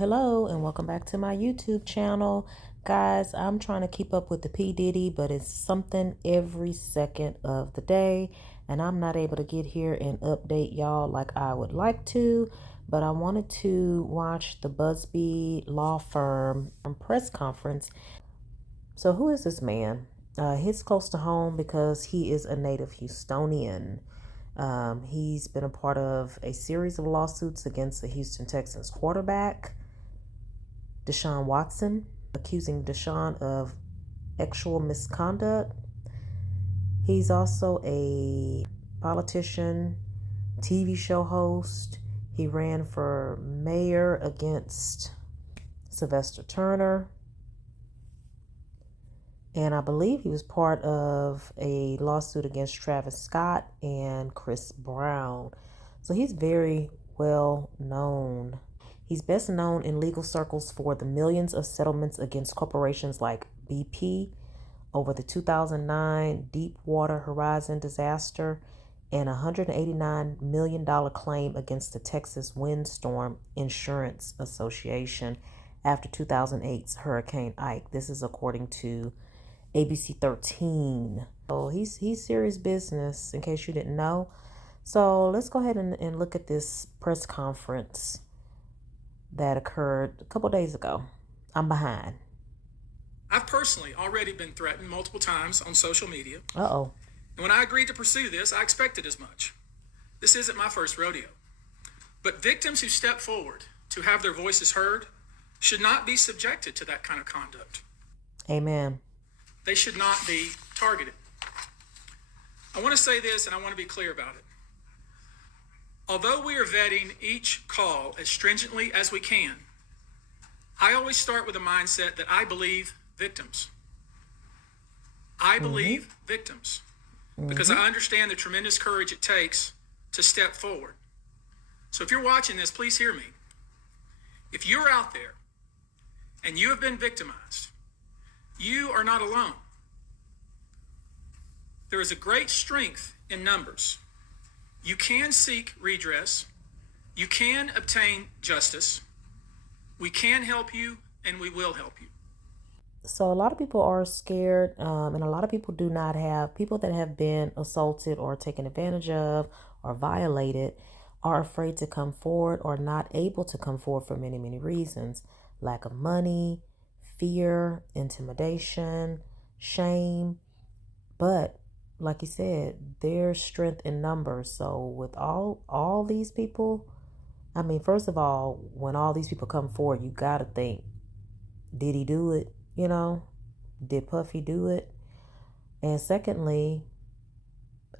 Hello, and welcome back to my YouTube channel. Guys, I'm trying to keep up with the P. Diddy, but it's something every second of the day, and I'm not able to get here and update y'all like I would like to, but I wanted to watch the Buzbee law firm press conference. So who is this man? He's close to home because he is a native Houstonian. He's been a part of a series of lawsuits against the Houston Texans quarterback, Deshaun Watson, accusing Deshaun of sexual misconduct. He's also a politician, TV show host. He ran for mayor against Sylvester Turner. And I believe he was part of a lawsuit against Travis Scott and Chris Brown. So he's very well known. He's best known in legal circles for the millions of settlements against corporations like BP over the 2009 Deepwater Horizon disaster and a $189 million claim against the Texas Windstorm Insurance Association after 2008's Hurricane Ike. This is according to ABC 13. So he's serious business, in case you didn't know. So let's go ahead and look at this press conference that occurred a couple days ago. I'm behind. I've personally already been threatened multiple times on social media. Uh-oh. And when I agreed to pursue this, I expected as much. This isn't my first rodeo. But victims who step forward to have their voices heard should not be subjected to that kind of conduct. Amen. They should not be targeted. I want to say this, and I want to be clear about it. Although we are vetting each call as stringently as we can, I always start with a mindset that I believe victims. I believe victims because I understand the tremendous courage it takes to step forward. So if you're watching this, please hear me. If you're out there and you have been victimized, you are not alone. There is a great strength in numbers. You can seek redress. You can obtain justice. We can help you, and we will help you. So a lot of people are scared, and a lot of people do not have, people that have been assaulted or taken advantage of or violated are afraid to come forward or not able to come forward for many, many reasons. Lack of money, fear, intimidation, shame. But like you said, there's strength in numbers. So with all these people, I mean, first of all, when all these people come forward, you got to think, did he do it? You know, did Puffy do it? And secondly,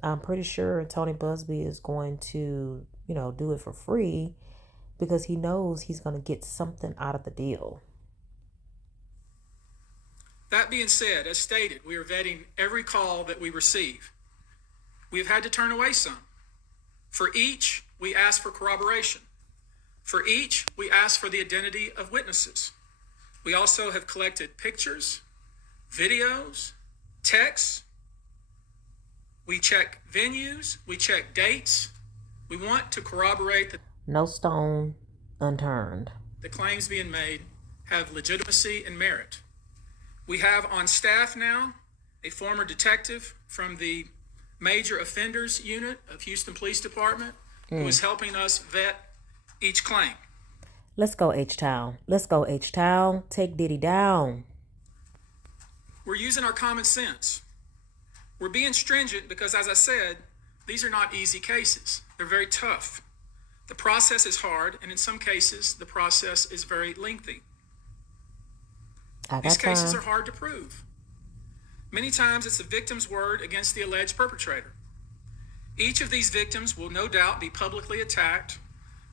I'm pretty sure Tony Buzbee is going to, do it for free because he knows he's going to get something out of the deal. That being said, as stated, we are vetting every call that we receive. We have had to turn away some. For each, we ask for corroboration. For each, we ask for the identity of witnesses. We also have collected pictures, videos, texts. We check venues. We check dates. We want to corroborate that no stone unturned. The claims being made have legitimacy and merit. We have on staff now a former detective from the Major Offenders Unit of Houston Police Department who is helping us vet each claim. Let's go H-Town. Let's go H-Town. Take Diddy down. We're using our common sense. We're being stringent because, as I said, these are not easy cases. They're very tough. The process is hard, and in some cases, the process is very lengthy. These cases are hard to prove. Many times it's the victim's word against the alleged perpetrator. Each of these victims will no doubt be publicly attacked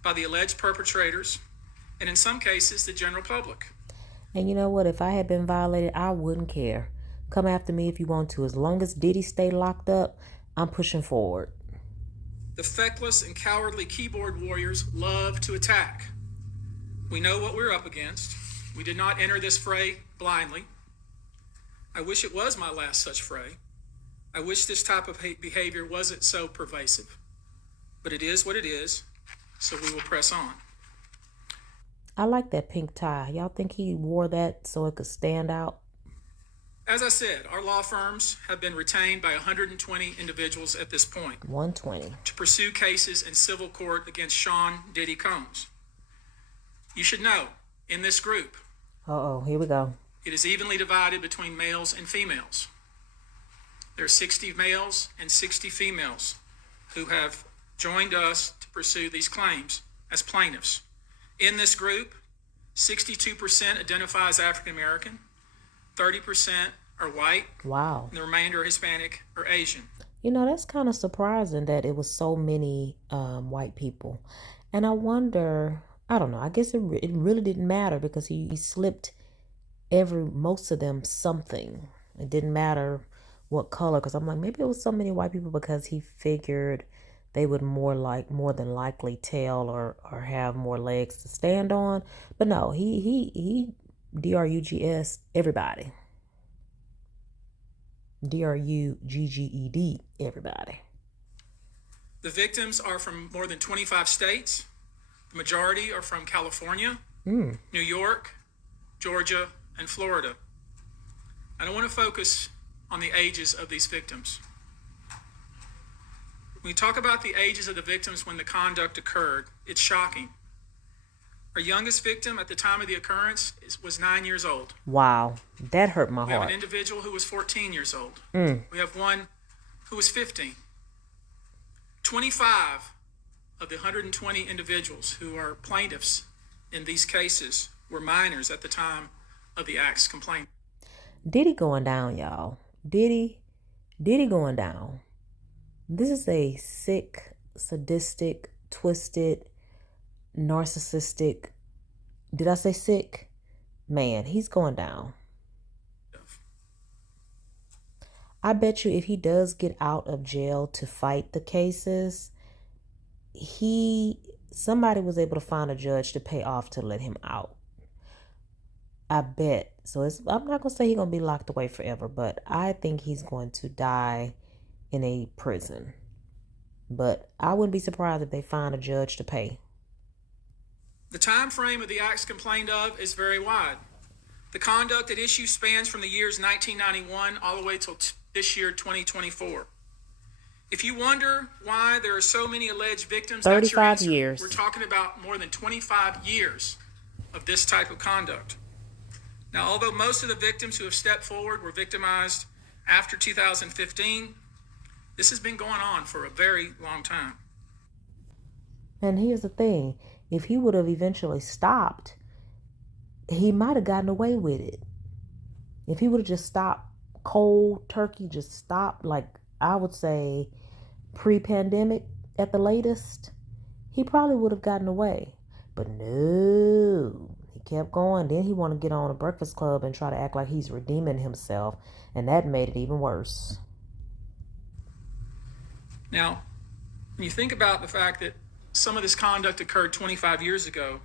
by the alleged perpetrators, and in some cases, the general public. And you know what? If I had been violated, I wouldn't care. Come after me if you want to. As long as Diddy stay locked up, I'm pushing forward. The feckless and cowardly keyboard warriors love to attack. We know what we're up against. We did not enter this fray blindly. I wish it was my last such fray. I wish this type of behavior wasn't so pervasive. But it is what it is, so we will press on. I like that pink tie. Y'all think he wore that so it could stand out? As I said, our law firms have been retained by 120 individuals at this point 120. to pursue cases in civil court against Sean Diddy Combs. You should know, in this group, Uh-oh, here we go. it is evenly divided between males and females. There are 60 males and 60 females who have joined us to pursue these claims as plaintiffs. In this group, 62% identify as African American, 30% are white, Wow. and the remainder are Hispanic or Asian. You know, that's kind of surprising that it was so many white people. And I wonder, I don't know, I guess it really didn't matter because he slipped most of them something. It didn't matter what color, because I'm like, maybe it was so many white people because he figured they would more than likely tell or have more legs to stand on. But no, he DRUGS everybody. DRUGGED everybody. The victims are from more than 25 states. The majority are from California, New York, Georgia, and Florida. I don't want to focus on the ages of these victims. When we talk about the ages of the victims when the conduct occurred, it's shocking. Our youngest victim at the time of the occurrence was 9 years old. Wow, that hurt my We have heart. an individual who was 14 years old. We have one who was 15. 25 of the 120 individuals who are plaintiffs in these cases were minors at the time of the act's complaint. Diddy going down, y'all. Diddy going down. This is a sick, sadistic, twisted, narcissistic, did I say sick? Man, he's going down. I bet you if he does get out of jail to fight the cases, somebody was able to find a judge to pay off to let him out. I bet. So I'm not going to say he's going to be locked away forever, but I think he's going to die in a prison. But I wouldn't be surprised if they find a judge to pay. The time frame of the acts complained of is very wide. The conduct at issue spans from the years 1991 all the way till this year, 2024. If you wonder why there are so many alleged victims, 35 years. We're talking about more than 25 years of this type of conduct. Now, although most of the victims who have stepped forward were victimized after 2015, this has been going on for a very long time. And here's the thing. If he would have eventually stopped, he might have gotten away with it. If he would have just stopped cold turkey, just stopped, like I would say pre-pandemic at the latest, he probably would have gotten away. But no, he kept going. Then he wanted to get on a Breakfast Club and try to act like he's redeeming himself. And that made it even worse. Now, when you think about the fact that some of this conduct occurred 25 years ago,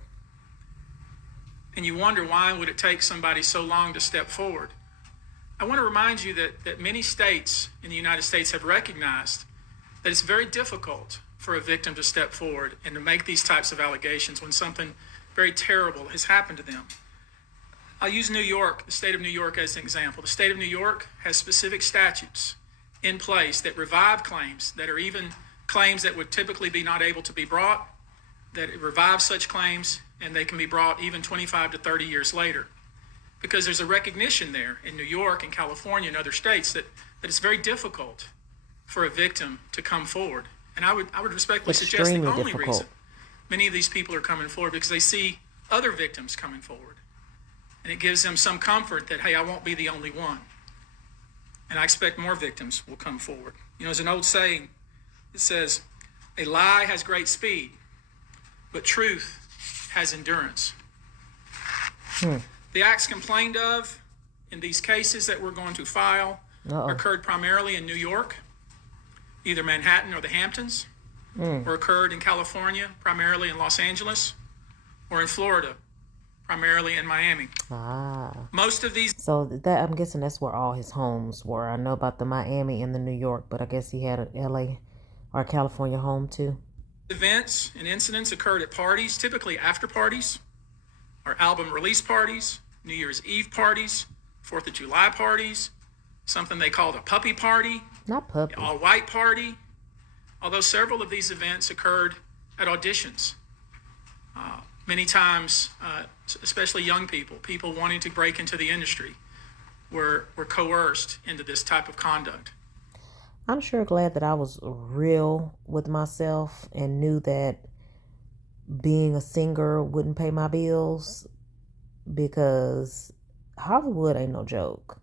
and you wonder why would it take somebody so long to step forward, I want to remind you that many states in the United States have recognized that it's very difficult for a victim to step forward and to make these types of allegations when something very terrible has happened to them. I'll use New York, the state of New York, as an example. The state of New York has specific statutes in place that revive claims that are even claims that would typically be not able to be brought, that it revives such claims and they can be brought even 25 to 30 years later. Because there's a recognition there in New York and California and other states that it's very difficult for a victim to come forward. And I would respectfully suggest the only reason many of these people are coming forward because they see other victims coming forward. And it gives them some comfort that, hey, I won't be the only one. And I expect more victims will come forward. You know, there's an old saying that says, a lie has great speed, but truth has endurance. The acts complained of in these cases that we're going to file occurred primarily in New York, either Manhattan or the Hamptons, or occurred in California, primarily in Los Angeles, or in Florida, primarily in Miami. Most of these... So that, I'm guessing that's where all his homes were. I know about the Miami and the New York, but I guess he had an LA or California home too. Events and incidents occurred at parties, typically after parties, are album release parties, New Year's Eve parties, 4th of July parties, something they called a puppy party, Not puppy. all-white party, although several of these events occurred at auditions. Many times, especially young people wanting to break into the industry, were coerced into this type of conduct. I'm sure glad that I was real with myself and knew that being a singer wouldn't pay my bills, because Hollywood ain't no joke.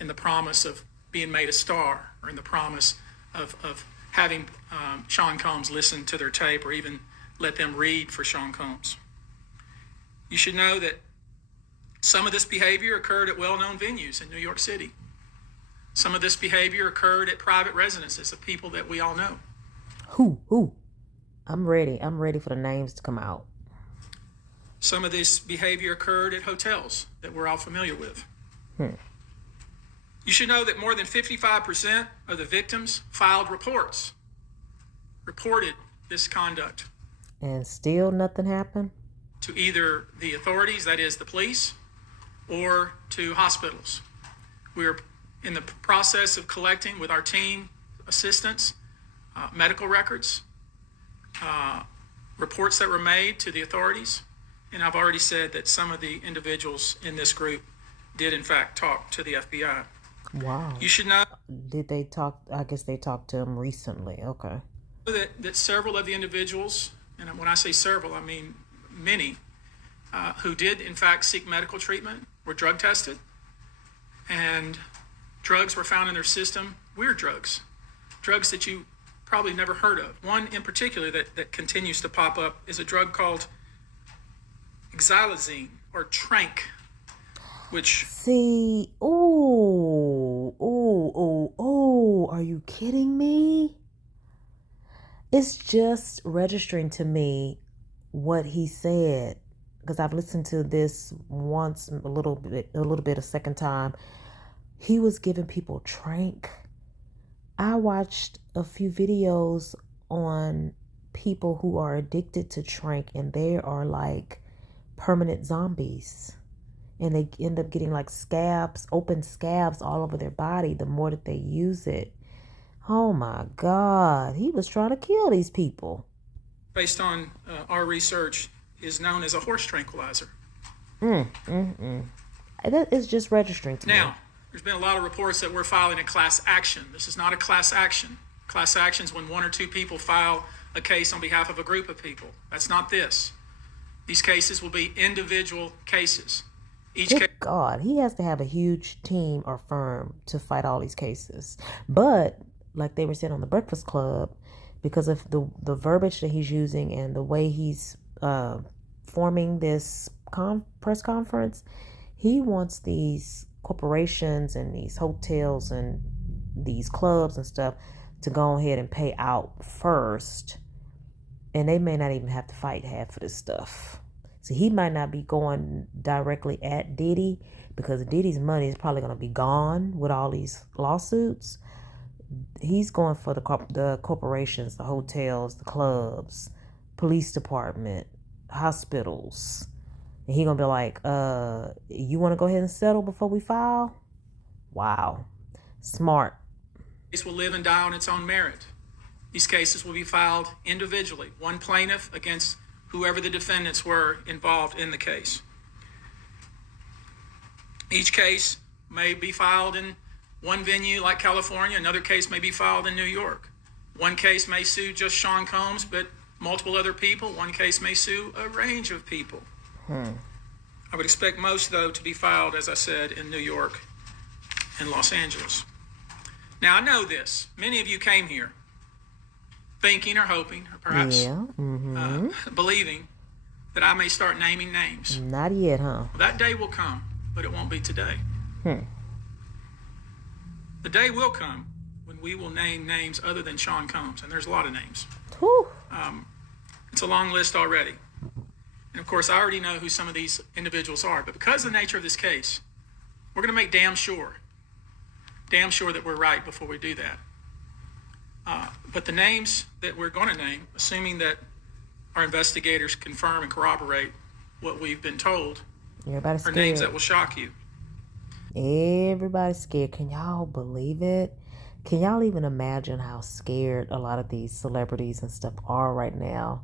In the promise of being made a star, or in the promise of having Sean Combs listen to their tape, or even let them read for Sean Combs. You should know that some of this behavior occurred at well-known venues in New York City. Some of this behavior occurred at private residences of people that we all know. Who? I'm ready for the names to come out. Some of this behavior occurred at hotels that we're all familiar with. You should know that more than 55% of the victims filed reported this conduct. And still nothing happened? To either the authorities, that is the police, or to hospitals. We're in the process of collecting with our team assistants medical records, reports that were made to the authorities. And I've already said that some of the individuals in this group did in fact talk to the FBI. Wow. You should know. Did they talk? I guess they talked to him recently. Okay. That several of the individuals, and when I say several, I mean many, who did in fact seek medical treatment, were drug tested, and drugs were found in their system, weird drugs that you probably never heard of. One in particular that continues to pop up is a drug called xylazine, or trank, which... See, are you kidding me? It's just registering to me what he said, because I've listened to this once, a little bit a second time. He was giving people trank. I watched a few videos on people who are addicted to trank, and they are like permanent zombies. And they end up getting like scabs, open scabs all over their body the more that they use it. Oh my God, he was trying to kill these people. Based on our research, is known as a horse tranquilizer. That is just registering to me. Now, there's been a lot of reports that we're filing a class action. This is not a class action. Class action is when one or two people file a case on behalf of a group of people. That's not this. These cases will be individual cases. Good God, he has to have a huge team or firm to fight all these cases. But like they were saying on the Breakfast Club, because of the verbiage that he's using and the way he's forming this press conference, he wants these corporations and these hotels and these clubs and stuff to go ahead and pay out first, and they may not even have to fight half of this stuff. So he might not be going directly at Diddy, because Diddy's money is probably going to be gone with all these lawsuits. He's going for the corporations, the hotels, the clubs, police department, hospitals. And he going to be like, you want to go ahead and settle before we file? Wow. Smart. Case will live and die on its own merit. These cases will be filed individually, one plaintiff against whoever the defendants were involved in the case. Each case may be filed in one venue like California. Another case may be filed in New York. One case may sue just Sean Combs, but multiple other people. One case may sue a range of people. I would expect most, though, to be filed, as I said, in New York and Los Angeles. Now, I know this. Many of you came here thinking or hoping or perhaps believing that I may start naming names. Not yet, huh? Well, that day will come, but it won't be today. The day will come when we will name names other than Sean Combs, and there's a lot of names. It's a long list already. And of course, I already know who some of these individuals are, but because of the nature of this case, we're going to make damn sure that we're right before we do that. But the names that we're going to name, assuming that our investigators confirm and corroborate what we've been told Everybody's are scared. names that will shock you. Everybody's scared. Can y'all believe it? Can y'all even imagine how scared a lot of these celebrities and stuff are right now?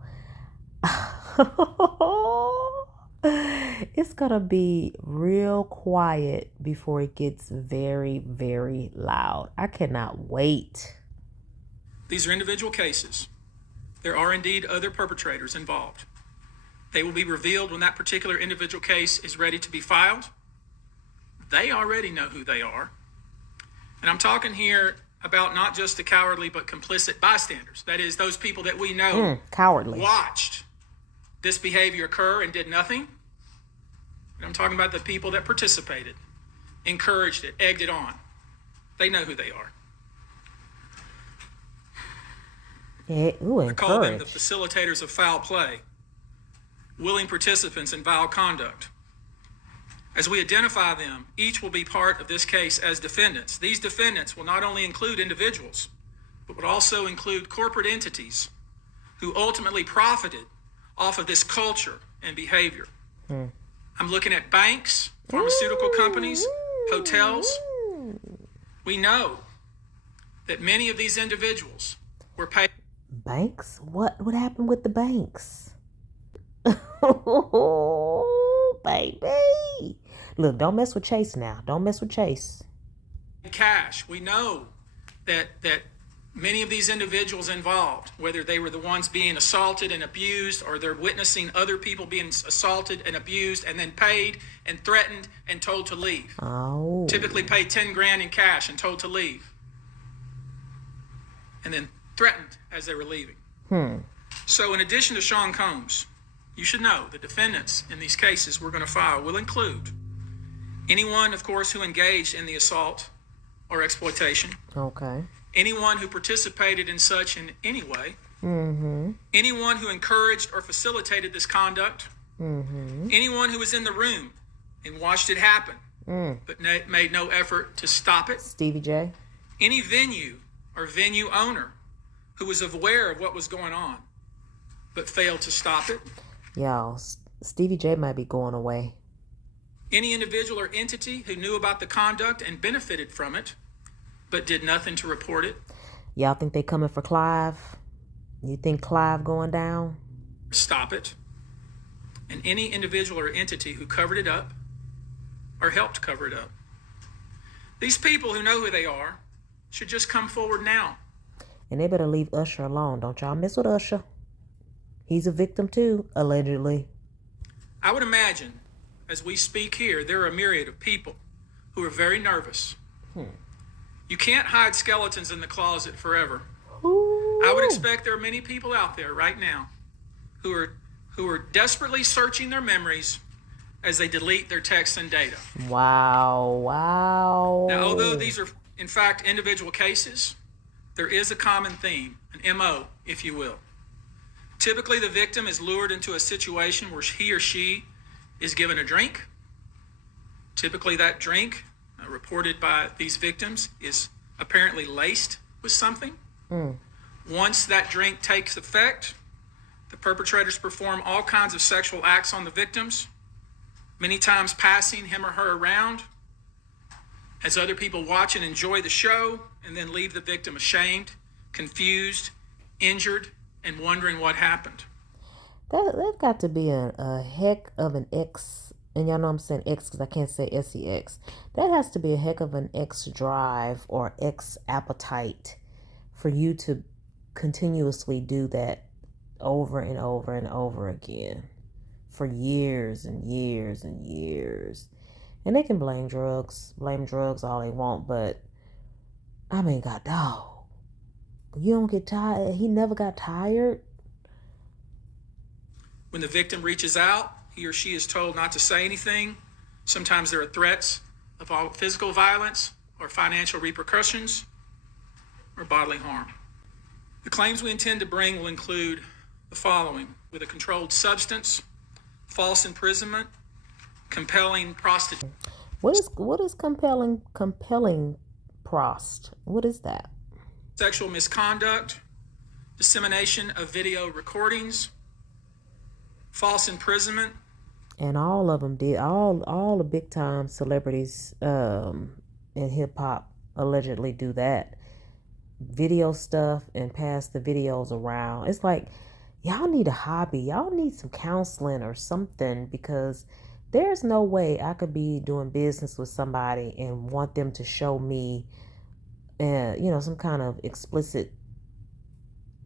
It's gonna be real quiet before it gets very, very loud. I cannot wait. These are individual cases. There are indeed other perpetrators involved. They will be revealed when that particular individual case is ready to be filed. They already know who they are. And I'm talking here about not just the cowardly but complicit bystanders. That is, those people that we know cowardly watched this behavior occur and did nothing. And I'm talking about the people that participated, encouraged it, egged it on. They know who they are. I call them the facilitators of foul play, willing participants in vile conduct. As we identify them, each will be part of this case as defendants. These defendants will not only include individuals, but would also include corporate entities who ultimately profited off of this culture and behavior. I'm looking at banks, pharmaceutical companies, hotels. We know that many of these individuals were paid. Banks? What happened with the banks? Oh, baby. Look, don't mess with Chase now. Don't mess with Chase. Cash. We know that many of these individuals involved, whether they were the ones being assaulted and abused, or they're witnessing other people being assaulted and abused and then paid and threatened and told to leave. Oh. Typically paid 10 grand in cash and told to leave. And then threatened as they were leaving. So in addition to Sean Combs, you should know the defendants in these cases we're going to file will include anyone, of course, who engaged in the assault or exploitation. Okay. Anyone who participated in such in any way. Anyone who encouraged or facilitated this conduct. Anyone who was in the room and watched it happen, but made no effort to stop it. Stevie J. Any venue or venue owner who was aware of what was going on, but failed to stop it. Y'all, Stevie J might be going away. Any individual or entity who knew about the conduct and benefited from it, but did nothing to report it. Y'all think they coming for Clive? You think Clive going down? Stop it. And any individual or entity who covered it up or helped cover it up. These people who know who they are should just come forward now. And they better leave Usher alone. Don't y'all mess with Usher. He's a victim too, allegedly. I would imagine, as we speak here, there are a myriad of people who are very nervous. You can't hide skeletons in the closet forever. Ooh. I would expect there are many people out there right now who are desperately searching their memories as they delete their texts and data. Wow. Now, although these are, in fact, individual cases, there is a common theme, an MO, if you will. Typically, the victim is lured into a situation where he or she is given a drink. Typically, that drink, reported by these victims, is apparently laced with something. Once that drink takes effect, the perpetrators perform all kinds of sexual acts on the victims, many times passing him or her around as other people watch and enjoy the show, and then leave the victim ashamed, confused, injured, and wondering what happened. That got to be a heck of an X, and y'all know I'm saying X because I can't say SEX. That has to be a heck of an X drive or X appetite for you to continuously do that over and over and over again for years and years and years. And they can blame drugs all they want, but I mean, God, dog, you don't get tired. He never got tired. When the victim reaches out, he or she is told not to say anything. Sometimes there are threats of physical violence or financial repercussions or bodily harm. The claims we intend to bring will include the following: with a controlled substance, false imprisonment, compelling prostitution. What is compelling prost? What is that? Sexual misconduct, dissemination of video recordings, false imprisonment, And all of them did. All the big time celebrities in hip hop allegedly do that. Video stuff and pass the videos around. It's like y'all need a hobby. Y'all need some counseling or something, because there's no way I could be doing business with somebody and want them to show me some kind of explicit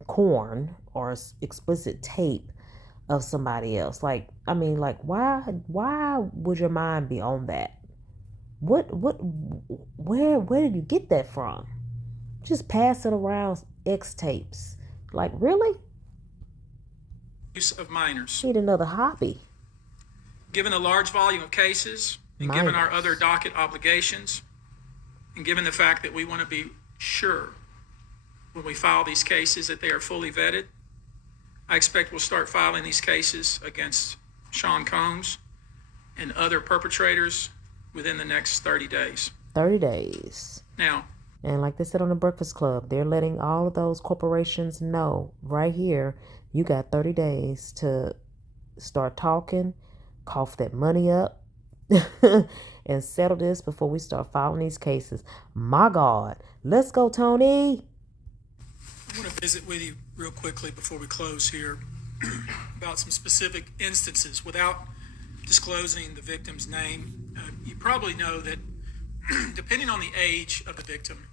porn or explicit tape of somebody else. Like, I mean, like, why would your mind be on that? Where did you get that from? Just passing around X tapes. Like, really? Use of minors. Need another hobby. Given the large volume of cases, and given our other docket obligations, and given the fact that we want to be sure when we file these cases that they are fully vetted, I expect we'll start filing these cases against Sean Combs and other perpetrators within the next 30 days. 30 days. Now, and like they said on the Breakfast Club, they're letting all of those corporations know right here, you got 30 days to start talking, cough that money up, and settle this before we start filing these cases. My God. Let's go, Tony. I want to visit with you real quickly before we close here about some specific instances without disclosing the victim's name. You probably know that depending on the age of the victim,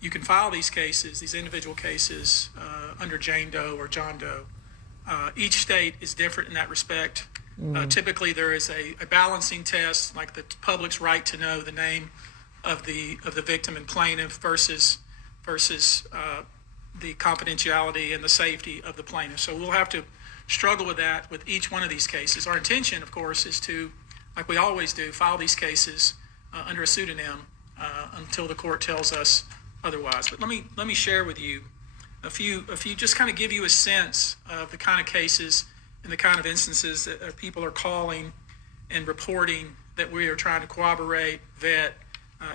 you can file these cases, these individual cases, under Jane Doe or John Doe. Each state is different in that respect. Typically, there is a balancing test, like the public's right to know the name of the victim and plaintiff versus the confidentiality and the safety of the plaintiff. So we'll have to struggle with that with each one of these cases. Our intention, of course, is to, like we always do, file these cases under a pseudonym until the court tells us otherwise. But let me share with you a few, just kind of give you a sense of the kind of cases and the kind of instances that people are calling and reporting that we are trying to corroborate, vet,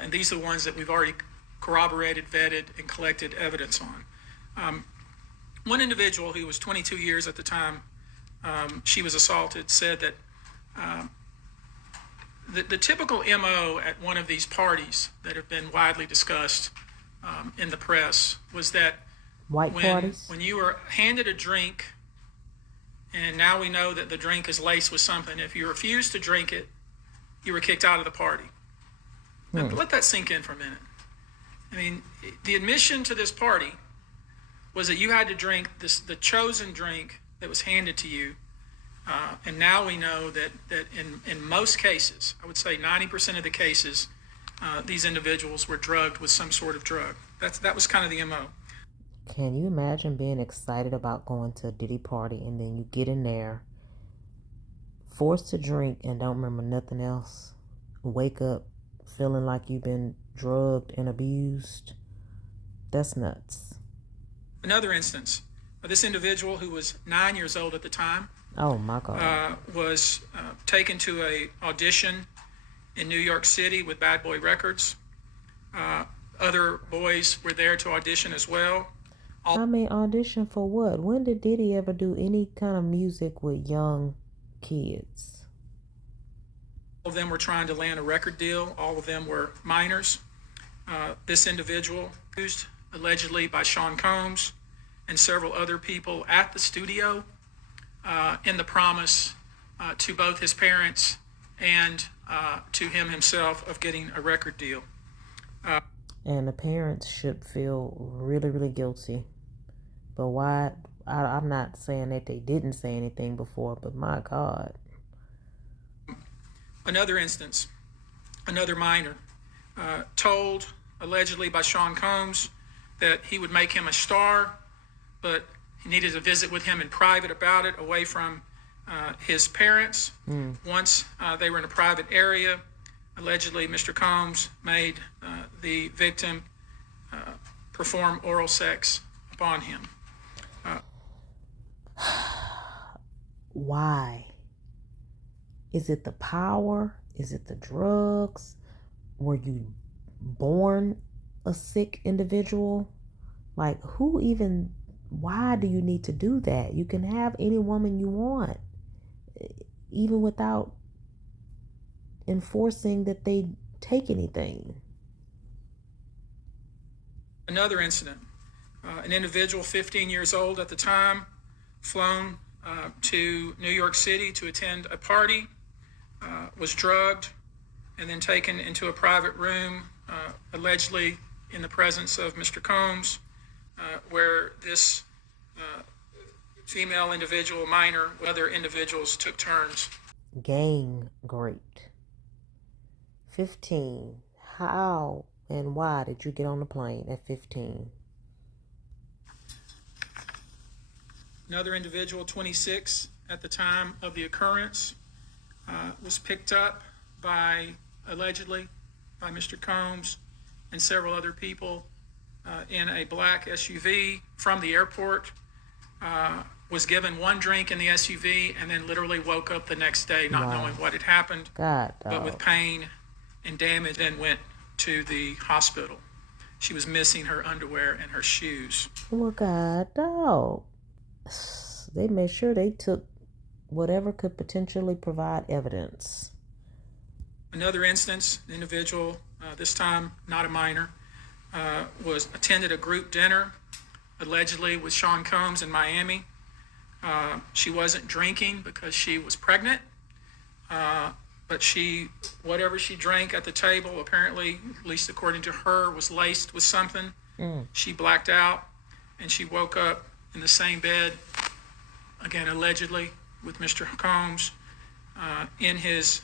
and these are the ones that we've already corroborated, vetted, and collected evidence on. One individual who was 22 years at the time she was assaulted said that the typical MO at one of these parties that have been widely discussed in the press was that when you were handed a drink, and now we know that the drink is laced with something, if you refused to drink it, you were kicked out of the party. Now, let that sink in for a minute. I mean, the admission to this party was that you had to drink the chosen drink that was handed to you. And now we know that in most cases, I would say 90% of the cases, these individuals were drugged with some sort of drug. That was kind of the MO. Can you imagine being excited about going to a Diddy party and then you get in there, forced to drink and don't remember nothing else, wake up feeling like you've been drugged and abused? That's nuts. Another instance, this individual who was 9 years old at the time, oh my God, was taken to a audition in New York City with Bad Boy Records. Other boys were there to audition as well. Audition for what? When did Diddy ever do any kind of music with young kids? All of them were trying to land a record deal. All of them were minors. This individual, accused allegedly by Sean Combs and several other people at the studio, in the promise to both his parents and to him himself of getting a record deal. And the parents should feel really, really guilty. But why? I'm not saying that they didn't say anything before, but my God. Another instance, another minor, told allegedly by Sean Combs that he would make him a star, but he needed to visit with him in private about it, away from his parents. Once they were in a private area, allegedly Mr. Combs made the victim perform oral sex upon him. Why? Is it the power? Is it the drugs? Were you born a sick individual? Like, why do you need to do that? You can have any woman you want. even without enforcing that they take anything. Another incident, an individual 15 years old at the time, flown to New York City to attend a party, was drugged, and then taken into a private room, allegedly in the presence of Mr. Combs, where this female individual, minor, with other individuals took turns. Gang great. 15. How and why did you get on the plane at 15? Another individual, 26 at the time of the occurrence, was picked up allegedly by Mr. Combs and several other people in a black SUV from the airport, was given one drink in the SUV, and then literally woke up the next day not knowing what had happened, but with pain and damage, then went to the hospital. She was missing her underwear and her shoes. Oh, God, dog. They made sure they took whatever could potentially provide evidence. Another instance, the individual, this time not a minor, attended a group dinner, allegedly with Sean Combs in Miami. She wasn't drinking because she was pregnant, but whatever she drank at the table, apparently, at least according to her, was laced with something. She blacked out, and she woke up in the same bed, again, allegedly, with Mr. Combs in his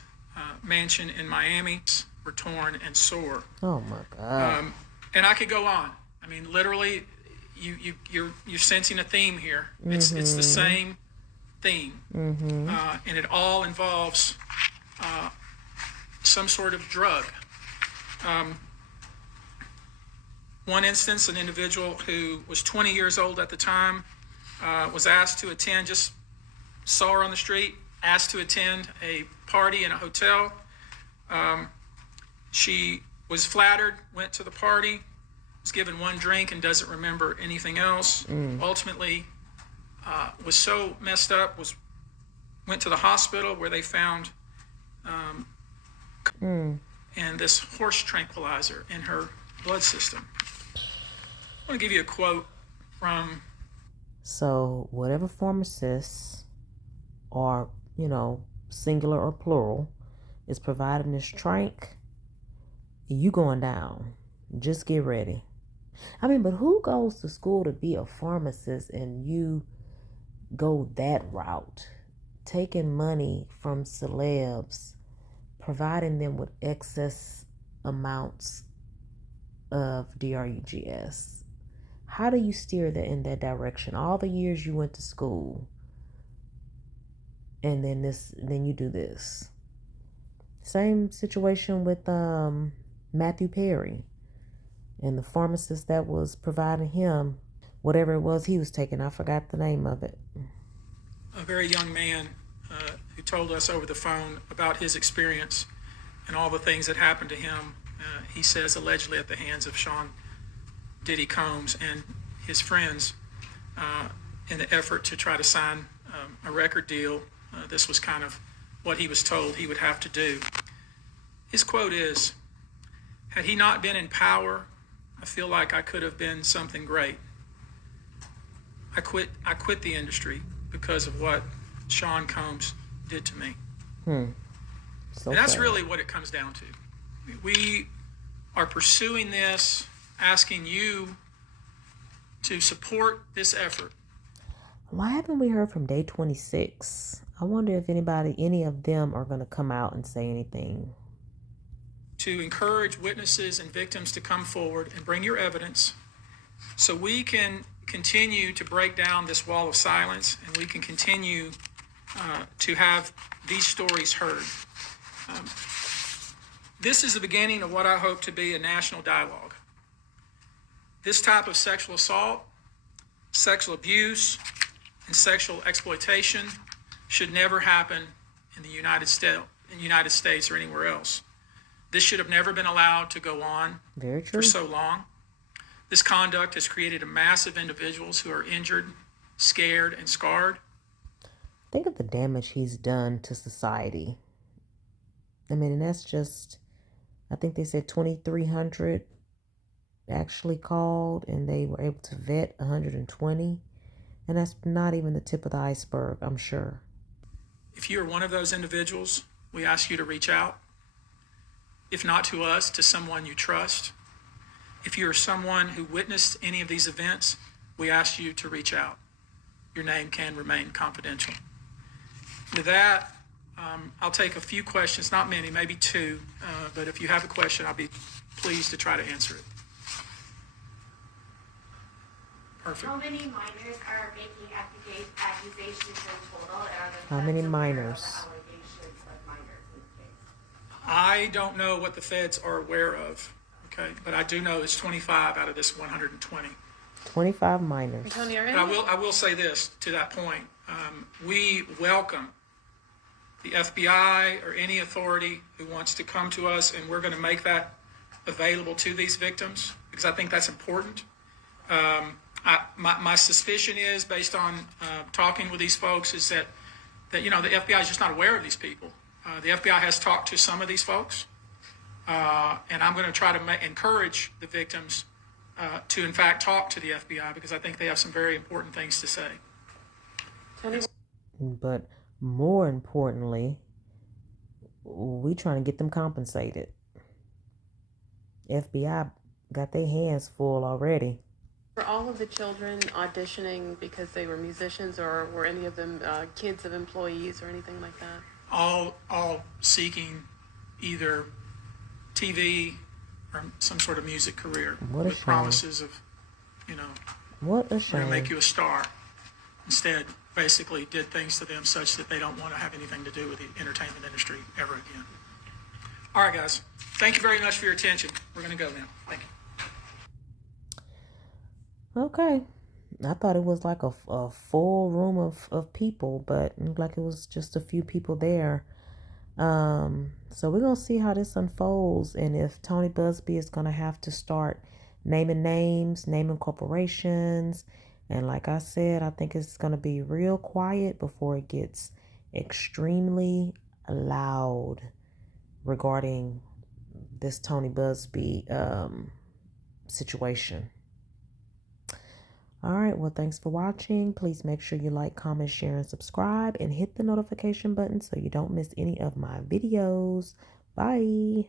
mansion in Miami, were torn and sore. Oh, my God. And I could go on. I mean, literally, you're sensing a theme here. It's the same theme, and it all involves some sort of drug. One instance, an individual who was 20 years old at the time was asked to attend, just saw her on the street, asked to attend a party in a hotel. She was flattered, went to the party, was given one drink and doesn't remember anything else. Ultimately, was so messed up, went to the hospital where they found and this horse tranquilizer in her blood system. I want to give you a quote from... So whatever pharmacists are, singular or plural, is providing this trank, you going down. Just get ready. I mean, but who goes to school to be a pharmacist and you go that route? Taking money from celebs, providing them with excess amounts of drugs. How do you steer that in that direction? All the years you went to school, and then you do this. Same situation with Matthew Perry and the pharmacist that was providing him whatever it was he was taking. I forgot the name of it. A very young man who told us over the phone about his experience and all the things that happened to him. He says allegedly at the hands of Sean Diddy Combs and his friends in the effort to try to sign a record deal. This was kind of what he was told he would have to do. His quote is, "Had he not been in power, I feel like I could have been something great. I quit the industry because of what Sean Combs did to me." So and that's sad. really what it comes down to. We are pursuing this, asking you to support this effort. Why haven't we heard from Day 26? I wonder if any of them are going to come out and say anything. To encourage witnesses and victims to come forward and bring your evidence so we can continue to break down this wall of silence and we can continue to have these stories heard. This is the beginning of what I hope to be a national dialogue. This type of sexual assault, sexual abuse, and sexual exploitation should never happen in the United States or anywhere else. This should have never been allowed to go on Very true. for so long. This conduct has created a mass of individuals who are injured, scared, and scarred. Think of the damage he's done to society. I mean, and that's just, I think they said 2,300 actually called, and they were able to vet 120. And that's not even the tip of the iceberg, I'm sure. If you are one of those individuals, we ask you to reach out. If not to us, to someone you trust. If you are someone who witnessed any of these events, we ask you to reach out. Your name can remain confidential. With that, I'll take a few questions, not many, maybe two, but if you have a question, I'll be pleased to try to answer it. Perfect. How many minors are making accusations in total? How many minors? Allegations of minors in this case? I don't know what the feds are aware of, okay, but I do know it's 25 out of this 120. 25 minors. Tony, But I will say this to that point. We welcome the FBI or any authority who wants to come to us, and we're going to make that available to these victims because I think that's important. My suspicion is, based on talking with these folks, is that the FBI is just not aware of these people. The FBI has talked to some of these folks, and I'm going to try to encourage the victims to, in fact, talk to the FBI because I think they have some very important things to say. Tony, But more importantly, we trying to get them compensated. FBI got their hands full already. were all of the children auditioning because they were musicians, or were any of them kids of employees or anything like that? All seeking either TV or some sort of music career What a with shame. promises of, What a we're going shame. to make you a star. Instead, basically did things to them such that they don't want to have anything to do with the entertainment industry ever again. All right, guys. Thank you very much for your attention. We're going to go now. Thank you. Okay. I thought it was like a full room of people, but it looked like it was just a few people there. So we're going to see how this unfolds, and if Tony Buzbee is going to have to start naming names, naming corporations. And like I said, I think it's going to be real quiet before it gets extremely loud regarding this Tony Buzbee situation. All right, well, thanks for watching. Please make sure you like, comment, share, and subscribe, and hit the notification button so you don't miss any of my videos. Bye.